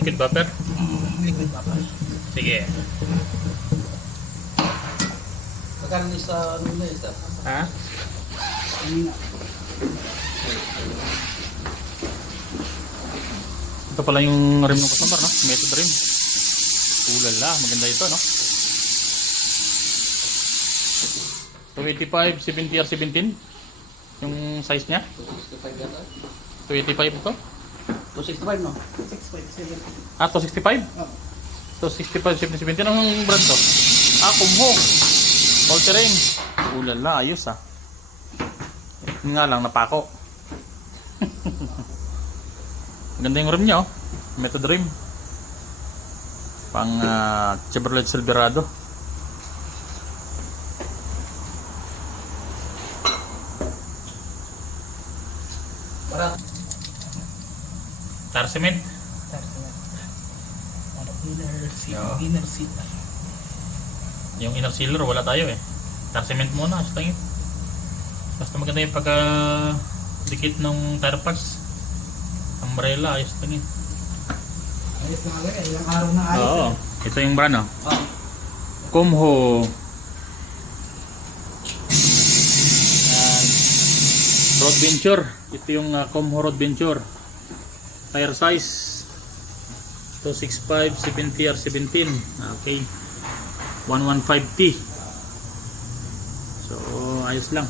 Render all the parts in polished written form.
Liquid buffer? Liquid buffer. Sige. Magkano sa ano na isa? Ha? Ito pala yung rim ng customer, no? Method rim. Ulala, maganda ito, no? 285 70R17 yung size niya. 265 yata? 285 ito? 265 no? 265. Ah, 265? Oh. 265 7017. Anong brand to? Ah, Kumho. All terrain. Ulala, ayos ah. Yun nga lang, napako. Maganda yung rim niya, oh. Method rim. Pang Chevrolet Silverado. Para Tar cement. inner seat. Yung inner sealer wala tayo eh. Tar cement muna, basta yun. Basta maganda yung pagka dikit ng tire parts. Umbrella, ayos lang yun. Ayos na agad, ilang araw na ayos. Oo, ito yung brand, oh. Oh. Kumho. And Road Venture. Ito yung Kumho Road Venture. Tire size 265 70R17. Okay. 115T. So, ayos lang.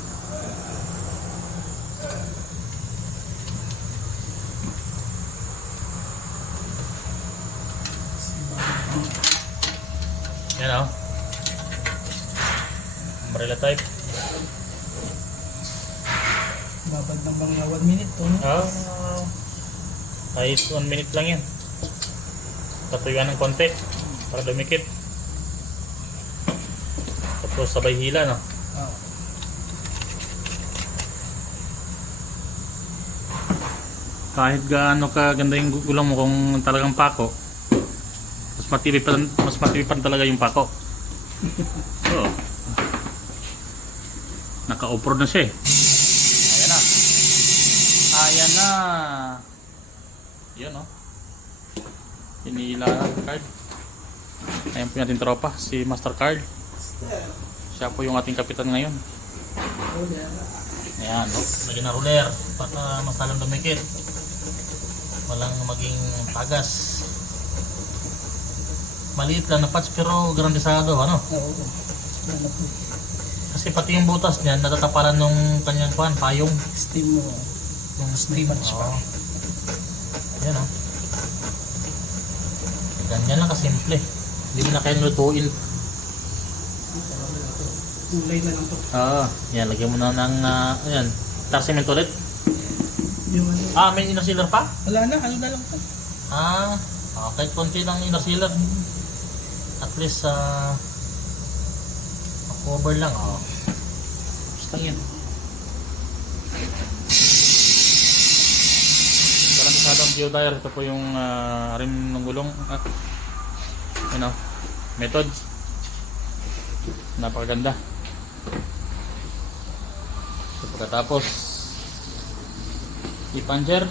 Yan, oh. Umbrella type. Babad ng mga 1 minute to, no? Kahit 1 minute lang yan. Tatuyuan ng konti para dumikit. Tapos sabay hila, no? Oh. Kahit gaano kaganda yung gulong mo, kung talagang pako, mas matibay pa talaga yung pako. Oo. Naka-off-road na siya eh. Ayan na. Ayan na. Yun, oh. Hinila ng card. Ayan po yung ating tropa, si Mastercard. Siya po yung ating kapitan ngayon. Ayan, oh. Lagyan na ruler para mas lalong dumikit. Walang maging tagas. Maliit lang na patch pero grandisado, ano? Oo. Kasi pati yung butas niyan natatapalan nung kanyang payong. Steam mo. Yung steam. Patch pa. Ayan, oh. Ganyan lang kasimple. Hindi mo na kayang lutuin. Kulay na lang to. Yan, lagyan mo na ng ayan, tar cement ulit. Yung ano? May inner sealer pa? Wala na, ano na lang to. Kahit konti lang inner sealer. At least cover lang, basta yan. Masyadong geodire. Ito po yung rim ng gulong. Method. Napakaganda. So, pagkatapos i-puncher,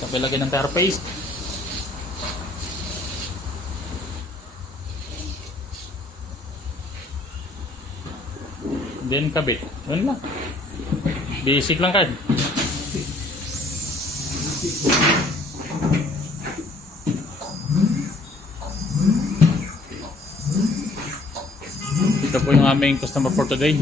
tapos lagyan ng tire paste. Then kabit. Yun lang. Basic lang kahit. Ito po yung aming customer for today.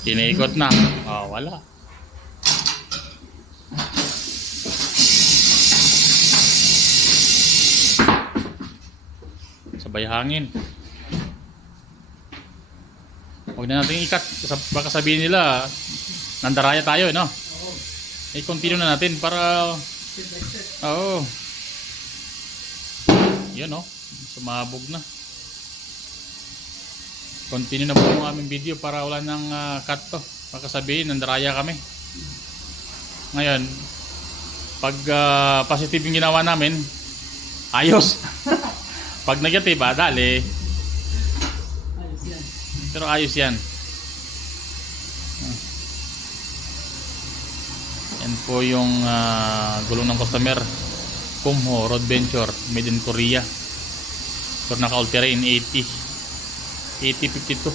Tiniikot na. Wala. Sabay hangin. Huwag na natin ikat. Baka sabihin nila nandaraya tayo, no? I-continue na natin para yun, no? Sumabog na. Continue na po yung aming video para wala nang cut to. Baka sabihin nandaraya kami. Ngayon, pag positive yung ginawa namin, ayos. Pag negative, dali. Ayos yan. Pero ayos yan. Yan po yung gulong ng customer. Kumho Road Venture, made in Korea. So naka-all-terrain 8052.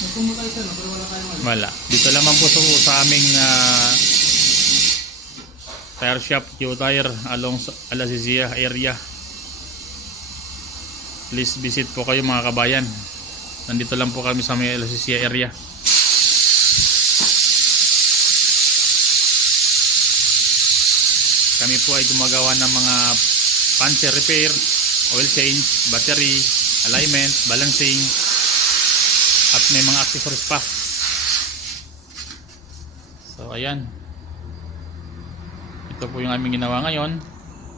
Nagpumo tayo sa pero wala tayong ano. Wala. Dito lamang po sa aming tire shop, Q Tire, along sa Alasizia area. Please visit po kayo mga kabayan. Nandito lang po kami sa may Alasizia area. Kami po ay gumagawa ng mga puncture repair, oil change, battery, alignment, balancing, at may mga accessories pa. So ayan. Ito po yung aming ginawa ngayon.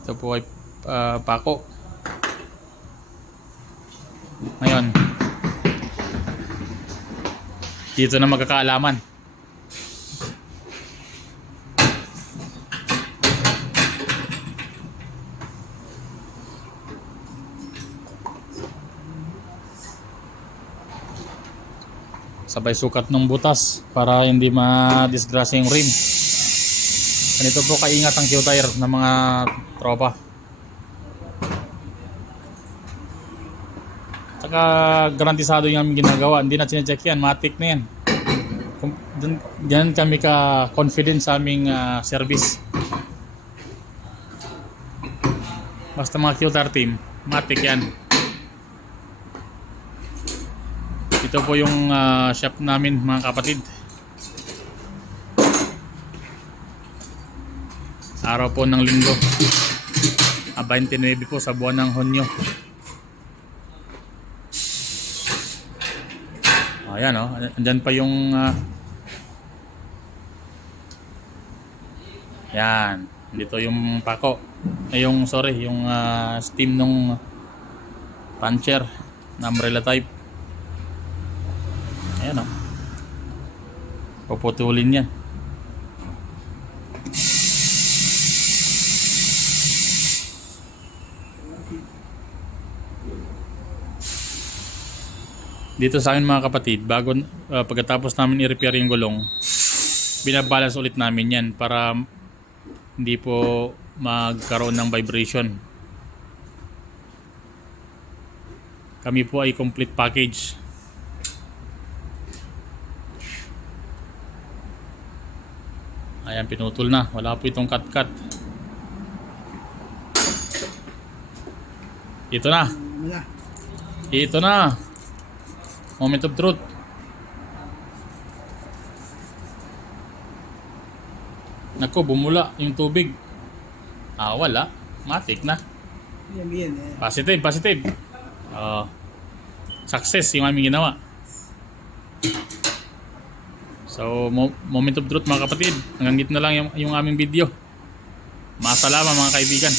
Ito po ay pako. Ngayon, dito na magkakaalaman. Sabay sukat ng butas para hindi ma-disgrasya yung rim. Ganito po kaingat ang Q-Tire ng mga tropa. Saka garantisado yung aming ginagawa. Hindi na sinecheck yan. Matik na yan. Diyan kami ka-confident sa aming service. Basta mga Q-Tire team, matik yan. Ito po yung shop namin mga kapatid. Araw po ng linggo. 29 po sa buwan ng Hunyo. Ayan o. Andyan pa yung yan. Dito yung pako. Yung steam nung puncher na umbrella type. Ayan o. Puputulin yan. Dito sa amin mga kapatid, pagkatapos namin i-repair yung gulong, binabalance ulit namin yan para hindi po magkaroon ng vibration. Kami po ay complete package. Ayan, pinutol na. Wala po itong cut-cut. Ito na. Wala. Ito na. Moment of truth. Naku, bumula yung tubig. Wala. Matik na. Yan. Positive. Success yung aming ginawa. So, moment of truth mga kapatid. Hanggang dito na lang yung aming video. Masalamat mga kaibigan.